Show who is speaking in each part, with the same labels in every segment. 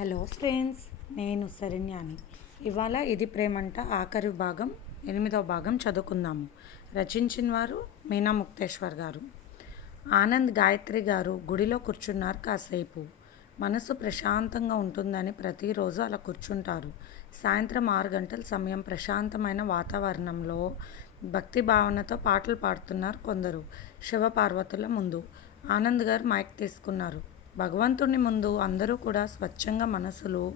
Speaker 1: Hello friends నేను శరణ్యాని. ఇవాళ ఇది ప్రేమంట ఆఖరి భాగం ఎనిమిదవ భాగం చదువుకుందాము. రచించిన వారు మీనా ముక్తేశ్వర్ గారు. ఆనంద్ గాయత్రి గారు గుడిలో కూర్చున్నారు కాసేపు. మనసు ప్రశాంతంగా ఉంటుందని ప్రతిరోజు అలా కూర్చుంటారు. సాయంత్రం ఆరు గంటల సమయం ప్రశాంతమైన వాతావరణంలో భక్తి భావనతో పాటలు పాడుతున్నారు కొందరు. శివపార్వతుల ముందు ఆనంద్ గారు మైక్ తీసుకున్నారు. భగవంతుని ముందు అందరూ కూడా స్వచ్ఛంగా మనసులో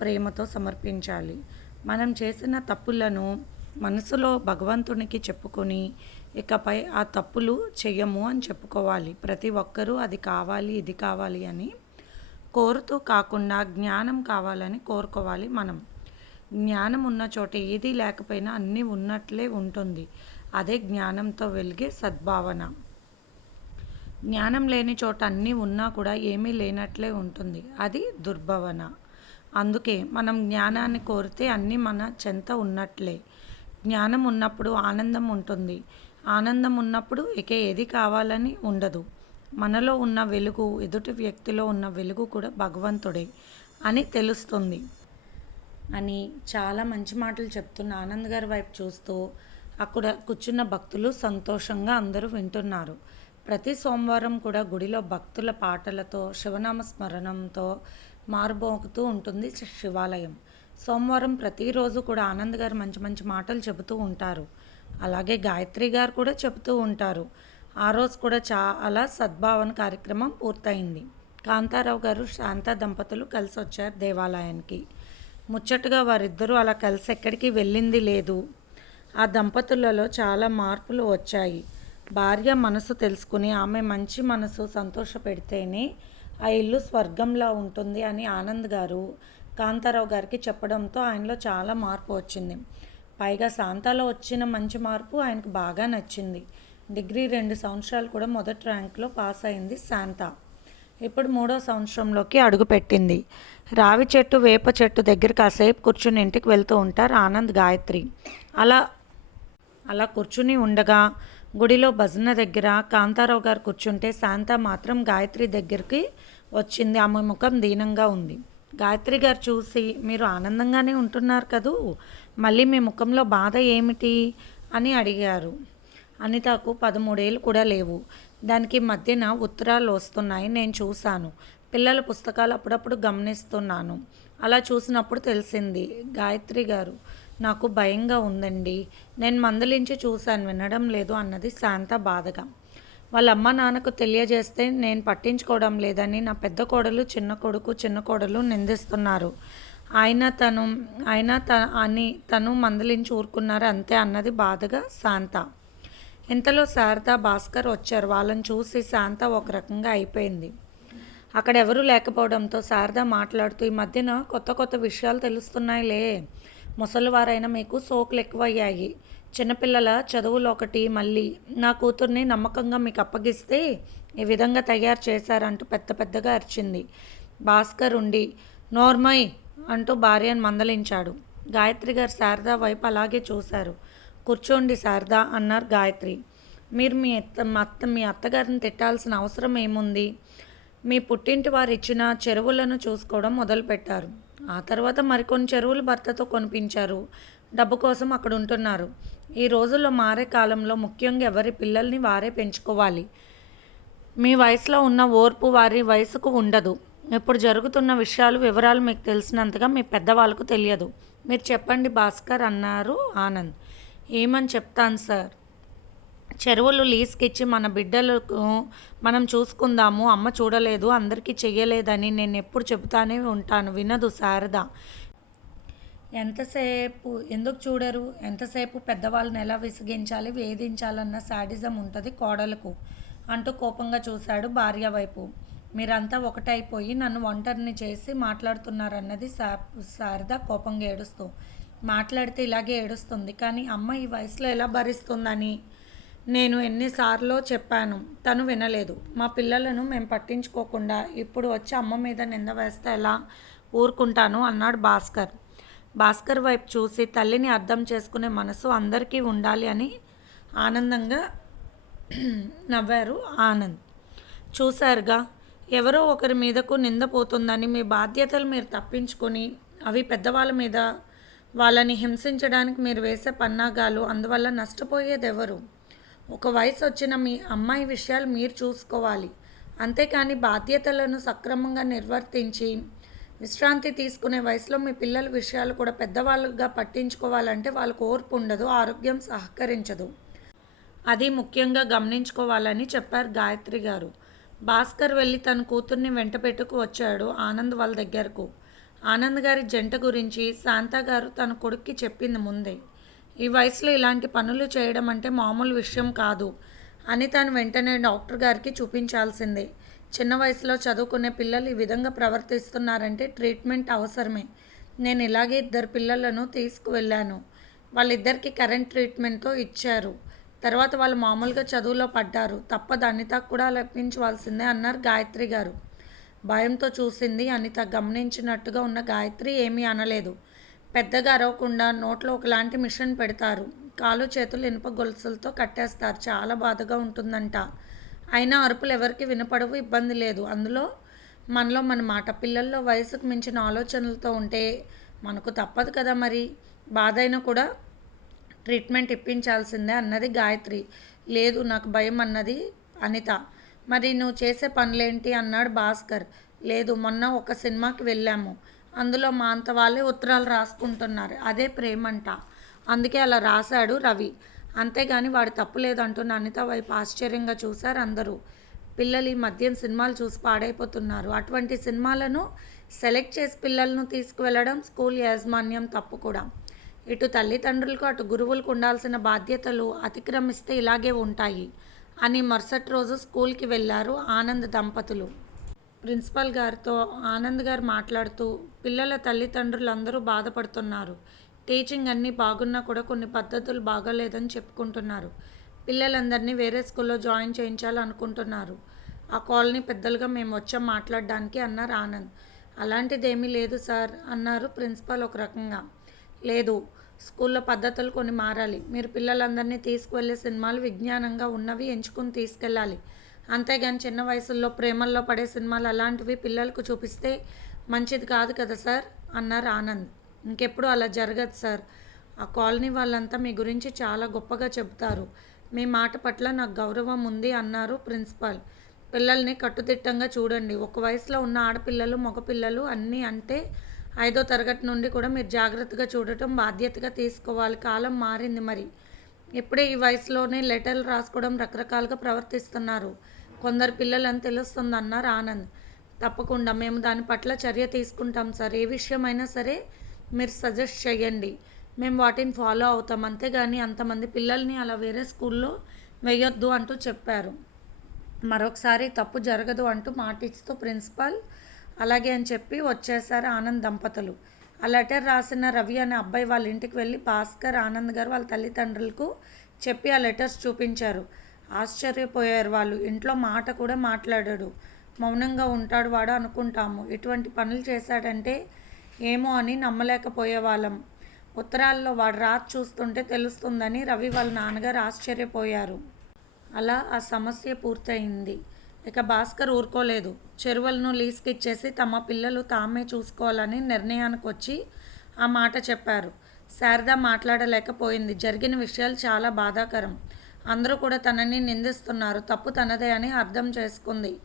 Speaker 1: ప్రేమతో సమర్పించాలి. మనం చేసిన తప్పులను మనసులో భగవంతునికి చెప్పుకొని ఇకపై ఆ తప్పులు చెయ్యము అని చెప్పుకోవాలి. ప్రతి ఒక్కరూ అది కావాలి ఇది కావాలి అని కోరుతూ కాకుండా జ్ఞానం కావాలని కోరుకోవాలి మనం. జ్ఞానం ఉన్న చోట ఏది లేకపోయినా అన్నీ ఉన్నట్లే ఉంటుంది. అదే జ్ఞానంతో వెలిగే సద్భావన. జ్ఞానం లేని చోట అన్నీ ఉన్నా కూడా ఏమీ లేనట్లే ఉంటుంది. అది దుర్భవన. అందుకే మనం జ్ఞానాన్ని కోరితే అన్నీ మన చెంత ఉన్నట్లే. జ్ఞానం ఉన్నప్పుడు ఆనందం ఉంటుంది. ఆనందం ఉన్నప్పుడు ఇక ఏది కావాలని ఉండదు. మనలో ఉన్న వెలుగు ఎదుటి వ్యక్తిలో ఉన్న వెలుగు కూడా భగవంతుడే అని తెలుస్తుంది. అని చాలా మంచి మాటలు చెప్తున్న ఆనంద్ గారి వైపు చూస్తూ అక్కడ కూర్చున్న భక్తులు సంతోషంగా అందరూ వింటున్నారు. ప్రతి సోమవారం కూడా గుడిలో భక్తుల పాటలతో శివనామ స్మరణంతో మారుమోగుతూ ఉంటుంది శి- శివాలయం. సోమవారం ప్రతిరోజు కూడా ఆనంద్ గారు మంచి మంచి మాటలు చెబుతూ ఉంటారు. అలాగే గాయత్రి గారు కూడా చెబుతూ ఉంటారు. ఆ రోజు కూడా చాలా సద్భావన కార్యక్రమం పూర్తయింది. కాంతారావు గారు శాంత దంపతులు కలిసి వచ్చారు దేవాలయానికి. ముచ్చటగా వారిద్దరూ అలా కలిసి ఎక్కడికి వెళ్ళింది లేదు. ఆ దంపతులలో చాలా మార్పులు వచ్చాయి. భార్య మనసు తెలుసుకుని ఆమె మంచి మనసు సంతోషపెడితేనే ఆ ఇల్లు స్వర్గంలా ఉంటుంది అని ఆనంద్ గారు కాంతారావు గారికి చెప్పడంతో ఆయనలో చాలా మార్పు వచ్చింది. పైగా శాంతాలో వచ్చిన మంచి మార్పు ఆయనకు బాగా నచ్చింది. డిగ్రీ రెండు సంవత్సరాలు కూడా మొదటి ర్యాంక్లో పాస్ అయింది శాంత. ఇప్పుడు మూడో సంవత్సరంలోకి అడుగుపెట్టింది రావి చెట్టు వేప చెట్టు దగ్గర కాసేపు కూర్చుని ఇంటికి వెళ్తూ ఉంటారు ఆనంద్ గాయత్రి. అలా అలా కూర్చుని ఉండగా గుడిలో భజన దగ్గర కాంతారావు గారు కూర్చుంటే శాంత మాత్రం గాయత్రి దగ్గరికి వచ్చింది. ఆమె ముఖం దీనంగా ఉంది. గాయత్రి గారు చూసి మీరు ఆనందంగానే ఉంటున్నారు కదూ? మళ్ళీ మీ ముఖంలో బాధ ఏమిటి? అని అడిగారు. అనితకు పదమూడేళ్ళు కూడా లేవు. దానికి మధ్యన ఉత్తరాలు వస్తున్నాయి. నేను చూశాను. పిల్లల పుస్తకాలు అప్పుడప్పుడు గమనిస్తున్నాను. అలా చూసినప్పుడు తెలిసింది గాయత్రి గారు. నాకు భయంగా ఉందండి. నేను మందలించి చూశాను వినడం లేదు అన్నది శాంత బాధగా. వాళ్ళ అమ్మ నాన్నకు తెలియజేస్తే నేను పట్టించుకోవడం లేదని నా పెద్ద కోడలు చిన్న కొడుకు చిన్న కోడలు నిందిస్తున్నారు. ఆయన తను ఆయన త అని తను మందలించి ఊరుకున్నారు అంతే అన్నది బాధగా శాంత. ఇంతలో శారద భాస్కర్ వచ్చారు. వాళ్ళని చూసి శాంత ఒక రకంగా అయిపోయింది. అక్కడ ఎవరూ లేకపోవడంతో శారద మాట్లాడుతూ ఈ మధ్యన కొత్త కొత్త విషయాలు తెలుస్తున్నాయిలే. ముసలివారైన మీకు సోకులు ఎక్కువయ్యాయి చిన్నపిల్లల చదువులు ఒకటి మళ్ళీ నా కూతుర్ని నమ్మకంగా మీకు అప్పగిస్తే ఈ విధంగా తయారు చేశారంటూ పెద్ద పెద్దగా అరిచింది. భాస్కర్ ఉండి నోర్మయ్ అంటూ భార్యను మందలించాడు. గాయత్రి గారు శారదా వైపు అలాగే చూశారు. కూర్చోండి శారదా అన్నారు గాయత్రి. మీరు మీ అత్త మా అత్త మీ అత్తగారిని తిట్టాల్సిన అవసరం ఏముంది? మీ పుట్టింటి వారు ఇచ్చిన చెరువులను చూసుకోవడం మొదలుపెట్టారు. ఆ తర్వాత మరికొన్ని చెరువులు భర్తతో కొనిపించారు. డబ్బు కోసం అక్కడ ఉంటున్నారు. ఈ రోజుల్లో మారే కాలంలో ముఖ్యంగా ఎవరి పిల్లల్ని వారే పెంచుకోవాలి. మీ వయసులో ఉన్న ఓర్పు వారి వయసుకు ఉండదు. ఇప్పుడు జరుగుతున్న విషయాలు వివరాలు మీకు తెలిసినంతగా మీ పెద్దవాళ్ళకు తెలియదు. మీరు చెప్పండి భాస్కర్ అన్నారు ఆనంద్. ఏమని చెప్తాను సార్? చెరువులు లీజ్కి ఇచ్చి మన బిడ్డలకు మనం చూసుకుందాము అమ్మ చూడలేదు అందరికీ చెయ్యలేదని నేను ఎప్పుడు చెబుతానే ఉంటాను వినదు శారద. ఎంతసేపు ఎందుకు చూడరు? ఎంతసేపు పెద్దవాళ్ళని ఎలా విసిగించాలి వేధించాలన్న శాడిజం ఉంటుంది కోడలకు అంటూ కోపంగా చూశాడు భార్య వైపు. మీరంతా ఒకటైపోయి నన్ను ఒంటరిని చేసి మాట్లాడుతున్నారన్నది శా శారద కోపంగా ఏడుస్తూ. మాట్లాడితే ఇలాగే ఏడుస్తుంది కానీ అమ్మ ఈ వయసులో ఎలా భరిస్తుందని? నేను ఎన్నిసార్లు చెప్పాను తను వినలేదు. మా పిల్లలను మేము పట్టించుకోకుండా ఇప్పుడు వచ్చి అమ్మ మీద నింద వేస్తే ఎలా? ఊరుకుంటాను అన్నాడు భాస్కర్. భాస్కర్ వైపు చూసి తల్లిని అర్థం చేసుకునే మనసు అందరికీ ఉండాలి అని ఆనందంగా నవ్వారు ఆనంద్. చూశారుగా ఎవరో ఒకరి మీదకు నిందపోతుందని మీ బాధ్యతలు మీరు తప్పించుకొని అవి పెద్దవాళ్ళ మీద వాళ్ళని హింసించడానికి మీరు వేసే పన్నాగాలు అందువల్ల నష్టపోయేది ఎవరు ఒక వయసు వచ్చిన మీ అమ్మాయి విషయాలు మీరు చూసుకోవాలి. అంతేకాని బాధ్యతలను సక్రమంగా నిర్వర్తించి విశ్రాంతి తీసుకునే వయసులో మీ పిల్లల విషయాలు కూడా పెద్దవాళ్ళుగా పట్టించుకోవాలంటే వాళ్ళకు ఓర్పు ఉండదు ఆరోగ్యం సహకరించదు. అది ముఖ్యంగా గమనించుకోవాలని చెప్పారు గాయత్రి గారు. భాస్కర్ వెళ్ళి తన కూతుర్ని వెంట పెట్టుకు వచ్చాడు ఆనంద్ వాళ్ళ దగ్గరకు. ఆనంద్ గారి జంట గురించి శాంత గారు తన కొడుక్కి చెప్పింది ముందే. ఈ వయసులో ఇలాంటి పనులు చేయడం అంటే మామూలు విషయం కాదు అని తను వెంటనే డాక్టర్ గారికి చూపించాల్సిందే. చిన్న వయసులో చదువుకునే పిల్లలు ఈ విధంగా ప్రవర్తిస్తున్నారంటే ట్రీట్మెంట్ అవసరమే. నేను ఇలాగే ఇద్దరు పిల్లలను తీసుకువెళ్ళాను. వాళ్ళిద్దరికి కరెంట్ ట్రీట్మెంట్తో ఇచ్చారు. తర్వాత వాళ్ళు మామూలుగా చదువులో పడ్డారు. తప్పదు అనిత కూడా లభించవలసిందే అన్నారు గాయత్రి గారు. భయంతో చూసింది అనిత. గమనించినట్టుగా ఉన్న గాయత్రి ఏమీ అనలేదు. పెద్దగా అరవకుండా నోట్లో ఒకలాంటి మిషన్ పెడతారు. కాలు చేతులు ఇనుప గొలుసులతో కట్టేస్తారు. చాలా బాధగా ఉంటుందంట. అయినా అరుపులు ఎవరికి వినపడవు ఇబ్బంది లేదు. అందులో మనలో మన మాట పిల్లల్లో వయసుకు మించిన ఆలోచనలతో ఉంటే మనకు తప్పదు కదా మరి. బాధ అయినా కూడా ట్రీట్మెంట్ ఇప్పించాల్సిందే అన్నది గాయత్రి. లేదు నాకు భయం అన్నది అనిత. మరి నువ్వు చేసే పనులేంటి? అన్నాడు భాస్కర్. లేదు మొన్న ఒక సినిమాకి వెళ్ళాము. అందులో మా అంత వాళ్ళే ఉత్తరాలు రాసుకుంటున్నారు. అదే ప్రేమంట. అందుకే అలా రాశాడు రవి. అంతేగాని వాడు తప్పులేదు అంటున్న అనిత వైపు ఆశ్చర్యంగా చూశారు అందరూ. పిల్లలు ఈ మధ్య సినిమాలు చూసి పాడైపోతున్నారు. అటువంటి సినిమాలను సెలెక్ట్ చేసి పిల్లలను తీసుకువెళ్ళడం స్కూల్ యాజమాన్యం తప్పు కూడా. ఇటు తల్లిదండ్రులకు అటు గురువులకు ఉండాల్సిన బాధ్యతలు అతిక్రమిస్తే ఇలాగే ఉంటాయి అని మరుసటి రోజు స్కూల్కి వెళ్ళారు ఆనంద్ దంపతులు. ప్రిన్సిపల్ గారితో ఆనంద్ గారు మాట్లాడుతూ పిల్లల తల్లిదండ్రులు అందరూ బాధపడుతున్నారు. టీచింగ్ అన్నీ బాగున్నా కూడా కొన్ని పద్ధతులు బాగోలేదని చెప్పుకుంటున్నారు. పిల్లలందరినీ వేరే స్కూల్లో జాయిన్ చేయించాలనుకుంటున్నారు. ఆ కాలనీ పెద్దలుగా మేము వచ్చాం మాట్లాడడానికి అన్నారు ఆనంద్. అలాంటిదేమీ లేదు సార్ అన్నారు ప్రిన్సిపల్ ఒక రకంగా. లేదు స్కూల్లో పద్ధతులు కొన్ని మారాలి. మీరు పిల్లలందరినీ తీసుకువెళ్ళే సినిమాలు విజ్ఞానంగా ఉన్నవి ఎంచుకుని తీసుకెళ్ళాలి. అంతేగాని చిన్న వయసుల్లో ప్రేమల్లో పడే సినిమాలు అలాంటివి పిల్లలకు చూపిస్తే మంచిది కాదు కదా సార్? అన్నారు ఆనంద్. ఇంకెప్పుడు అలా జరగదు సార్. ఆ కాలనీ వాళ్ళంతా మీ గురించి చాలా గొప్పగా చెబుతారు. మీ మాట పట్ల నాకు గౌరవం ఉంది అన్నారు ప్రిన్సిపాల్. పిల్లల్ని కట్టుదిట్టంగా చూడండి. ఒక వయసులో ఉన్న ఆడపిల్లలు మగపిల్లలు అన్నీ అంటే ఐదో తరగతి నుండి కూడా మీరు జాగ్రత్తగా చూడటం బాధ్యతగా తీసుకోవాలి. కాలం మారింది మరి. ఇప్పుడే ఈ వయసులోనే లెటర్లు రాసుకోవడం రకరకాలుగా ప్రవర్తిస్తున్నారు. కొందరు పిల్లలని తెలుస్తుంది అన్నారు ఆనంద్ తప్పకుండా మేము దాని పట్ల చర్య తీసుకుంటాం సార్. ఏ విషయమైనా సరే మీరు సజెస్ట్ చేయండి. మేము వాటిని ఫాలో అవుతాం. అంతేగాని అంతమంది పిల్లల్ని అలా వేరే స్కూల్లో వేయొద్దు అంటూ చెప్పారు. మరొకసారి తప్పు జరగదు అంటూ మాటిస్తూ ప్రిన్సిపాల్ అలాగే అని చెప్పి వచ్చేసారు ఆనంద్ దంపతులు. ఆ లెటర్ రాసిన రవి అనే అబ్బాయి వాళ్ళ ఇంటికి వెళ్ళి భాస్కర్ ఆనంద్ గారు వాళ్ళ తల్లిదండ్రులకు చెప్పి ఆ లెటర్స్ చూపించారు. ఆశ్చర్యపోయారు వాళ్ళు. ఇంట్లో మాట కూడా మాట్లాడాడు. మౌనంగా ఉంటాడు వాడు అనుకుంటాము. ఇటువంటి పనులు చేశాడంటే ఏమో అని నమ్మలేకపోయేవాళ్ళం. ఉత్తరాల్లో వాడు రాత చూస్తుంటే తెలుస్తుందని రవి వాళ్ళ నాన్నగారు ఆశ్చర్యపోయారు. అలా ఆ సమస్య పూర్తయింది. ఇక భాస్కర్ ఊరుకోలేదు. చెరువులను లీజ్కి ఇచ్చేసి తమ పిల్లలు తామే చూసుకోవాలని నిర్ణయానికి వచ్చి ఆ మాట చెప్పారు. శారద మాట్లాడలేకపోయింది. జరిగిన విషయాలు చాలా బాధాకరం. అందరూ కూడా తనని నిందిస్తున్నారు. తప్పు తనదే అని అర్థం చేసుకుంది.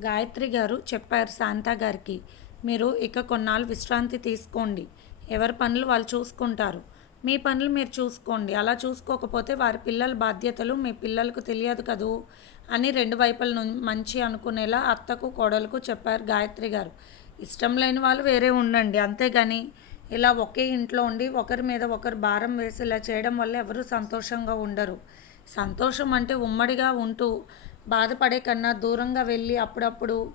Speaker 1: గాయత్రి గారు చెప్పారు శాంత గారికి మీరు ఇక కొన్నాళ్ళు విశ్రాంతి తీసుకోండి. ఎవరి పనులు వాళ్ళు చూసుకుంటారు. మీ పనులు మీరు చూసుకోండి. అలా చూసుకోకపోతే వారి పిల్లల బాధ్యతలు మీ పిల్లలకు తెలియదు కదూ? అని రెండు వైపుల ను- మంచి అనుకునేలా అత్తకు కోడలకు చెప్పారు గాయత్రి గారు. ఇష్టం లేని వాళ్ళు వేరే ఉండండి. అంతేగాని ఇలా ఒకే ఇంట్లో ఉండి ఒకరి మీద ఒకరు భారం వేసి ఇలా చేయడం వల్ల ఎవరూ సంతోషంగా ఉండరు. సంతోషం అంటే ఉమ్మడిగా ఉంటూ బాధపడే కన్నా దూరంగా వెళ్ళి అప్పుడప్పుడు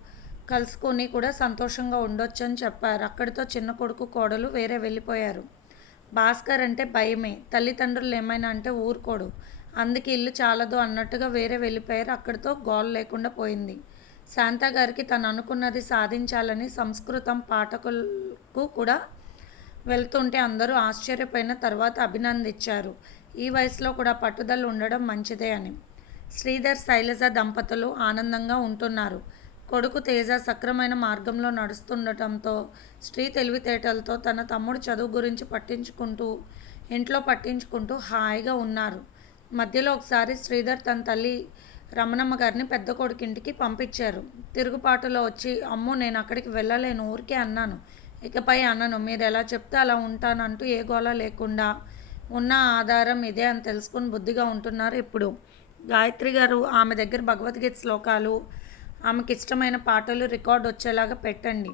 Speaker 1: కలుసుకొని కూడా సంతోషంగా ఉండొచ్చు అని చెప్పారు. అక్కడితో చిన్న కొడుకు కోడలు వేరే వెళ్ళిపోయారు. భాస్కర్ అంటే భయమే. తల్లిదండ్రులు ఏమైనా అంటే ఊరుకోడు. అందుకే ఇల్లు చాలదు అన్నట్టుగా వేరే వెళ్ళిపోయారు. అక్కడితో గోల్ లేకుండా పోయింది. శాంత గారికి తను అనుకున్నది సాధించాలని సంస్కృతం పాఠకులకు కూడా వెళ్తుంటే అందరూ ఆశ్చర్యపోయిన తర్వాత అభినందించారు. ఈ వయసులో కూడా పట్టుదల ఉండడం మంచిదే అని. శ్రీధర్ శైలజ దంపతులు ఆనందంగా ఉంటున్నారు. కొడుకు తేజ సక్రమైన మార్గంలో నడుస్తుండటంతో స్త్రీ తెలివితేటలతో తన తమ్ముడు చదువు గురించి పట్టించుకుంటూ ఇంట్లో పట్టించుకుంటూ హాయిగా ఉన్నారు. మధ్యలో ఒకసారి శ్రీధర్ తన తల్లి రమణమ్మ గారిని పెద్ద కొడుకింటికి పంపించారు. తిరుగుబాటులో వచ్చి అమ్ము నేను అక్కడికి వెళ్ళలేను ఊరికే అన్నాను. ఇకపై అన్నను మీరు ఎలా చెప్తే అలా ఉంటానంటూ ఏ గోళ లేకుండా ఉన్న ఆధారం ఇదే అని తెలుసుకుని బుద్ధిగా ఉంటున్నారు ఇప్పుడు గాయత్రి గారు ఆమె దగ్గర భగవద్గీత శ్లోకాలు ఆమెకి ఇష్టమైన పాటలు రికార్డ్ వచ్చేలాగా పెట్టండి.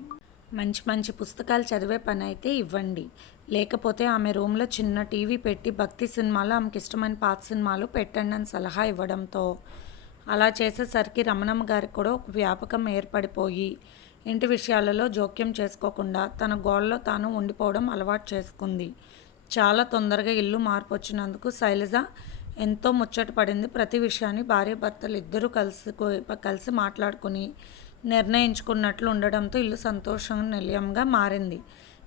Speaker 1: మంచి మంచి పుస్తకాలు చదివే పని అయితే ఇవ్వండి. లేకపోతే ఆమె రూమ్లో చిన్న టీవీ పెట్టి భక్తి సినిమాలు ఆమెకి ఇష్టమైన పాత సినిమాలు పెట్టండి అని సలహా ఇవ్వడంతో అలా చేసేసరికి రమణమ్మ గారికి కూడా ఒక వ్యాపకం ఏర్పడిపోయి ఇంటి విషయాలలో జోక్యం చేసుకోకుండా తన గోళ్ళలో తాను ఉండిపోవడం అలవాటు చేసుకుంది. చాలా తొందరగా ఇల్లు మార్పు వచ్చినందుకు శైలజ ఎంతో ముచ్చట పడింది. ప్రతి విషయాన్ని భార్యాభర్తలు ఇద్దరూ కలిసి కలిసి మాట్లాడుకుని నిర్ణయించుకున్నట్లు ఉండడంతో ఇల్లు సంతోషం నిలయంగా మారింది.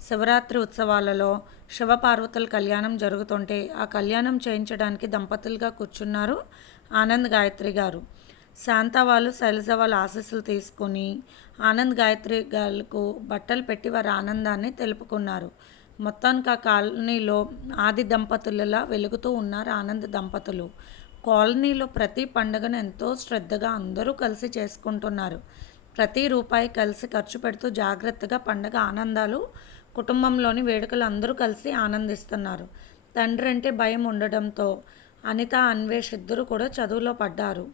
Speaker 1: శివరాత్రి ఉత్సవాలలో శివపార్వతుల కళ్యాణం జరుగుతుంటే ఆ కళ్యాణం చేయించడానికి దంపతులుగా కూర్చున్నారు ఆనంద్ గాయత్రి గారు. శాంత వాళ్ళు శైలజ వాళ్ళ ఆశీస్సులు తీసుకొని ఆనంద్ గాయత్రి గారికి బట్టలు పెట్టి వారి ఆనందాన్ని తెలుపుకున్నారు. మొత్తానికి ఆ కాలనీలో ఆది దంపతులలా వెలుగుతూ ఉన్నారు ఆనంద్ దంపతులు. కాలనీలో ప్రతి పండుగను ఎంతో శ్రద్ధగా అందరూ కలిసి చేసుకుంటున్నారు. ప్రతి రూపాయి కలిసి ఖర్చు పెడుతూ జాగ్రత్తగా పండగ ఆనందాలు కుటుంబంలోని వేడుకలు అందరూ కలిసి ఆనందిస్తున్నారు. తండ్రి అంటే భయం ఉండడంతో అనిత అన్వేష్ ఇద్దరు కూడా చదువులో పడ్డారు.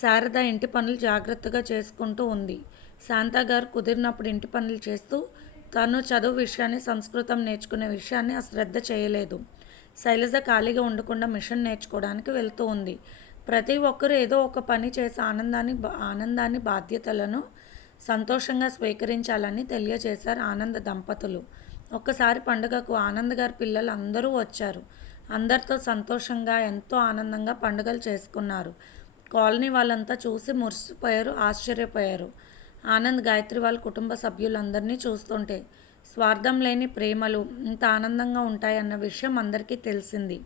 Speaker 1: శారద ఇంటి పనులు జాగ్రత్తగా చేసుకుంటూ ఉంది. శాంత గారు కుదిరినప్పుడు ఇంటి పనులు చేస్తూ తను చదువు విషయాన్ని సంస్కృతం నేర్చుకునే విషయాన్ని అశ్రద్ధ చేయలేదు. శైలజ ఖాళీగా ఉండకుండా మిషన్ నేర్చుకోవడానికి వెళ్తూ ఉంది. ప్రతి ఒక్కరూ ఏదో ఒక పని చేసి ఆనందాన్ని ఆనందాన్ని బాధ్యతలను సంతోషంగా స్వీకరించాలని తెలియజేశారు ఆనంద దంపతులు. ఒక్కసారి పండుగకు ఆనంద్ గారి పిల్లలు అందరూ వచ్చారు. అందరితో సంతోషంగా ఎంతో ఆనందంగా పండుగలు చేసుకున్నారు. కాలనీ వాళ్ళంతా చూసి మురిసిపోయారు ఆశ్చర్యపోయారు. ఆనంద్ గాయత్రి వాళ్ళ కుటుంబ సభ్యులందరినీ చూస్తుంటే స్వార్థం లేని ప్రేమలు ఇంత ఆనందంగా ఉంటాయన్న విషయం అందరికీ తెలిసింది.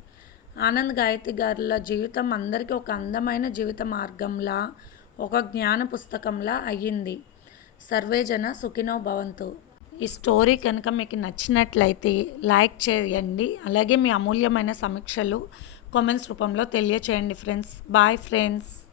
Speaker 1: ఆనంద్ గాయత్రి గారుల జీవితం అందరికీ ఒక అందమైన జీవిత మార్గంలా ఒక జ్ఞాన పుస్తకంలా అయ్యింది. సర్వేజన సుఖినో భవంతు. ఈ స్టోరీ కనుక మీకు నచ్చినట్లయితే లైక్ చేయండి అలాగే మీ అమూల్యమైన సమీక్షలు కామెంట్స్ రూపంలో తెలియచేయండి ఫ్రెండ్స్. Bye friends.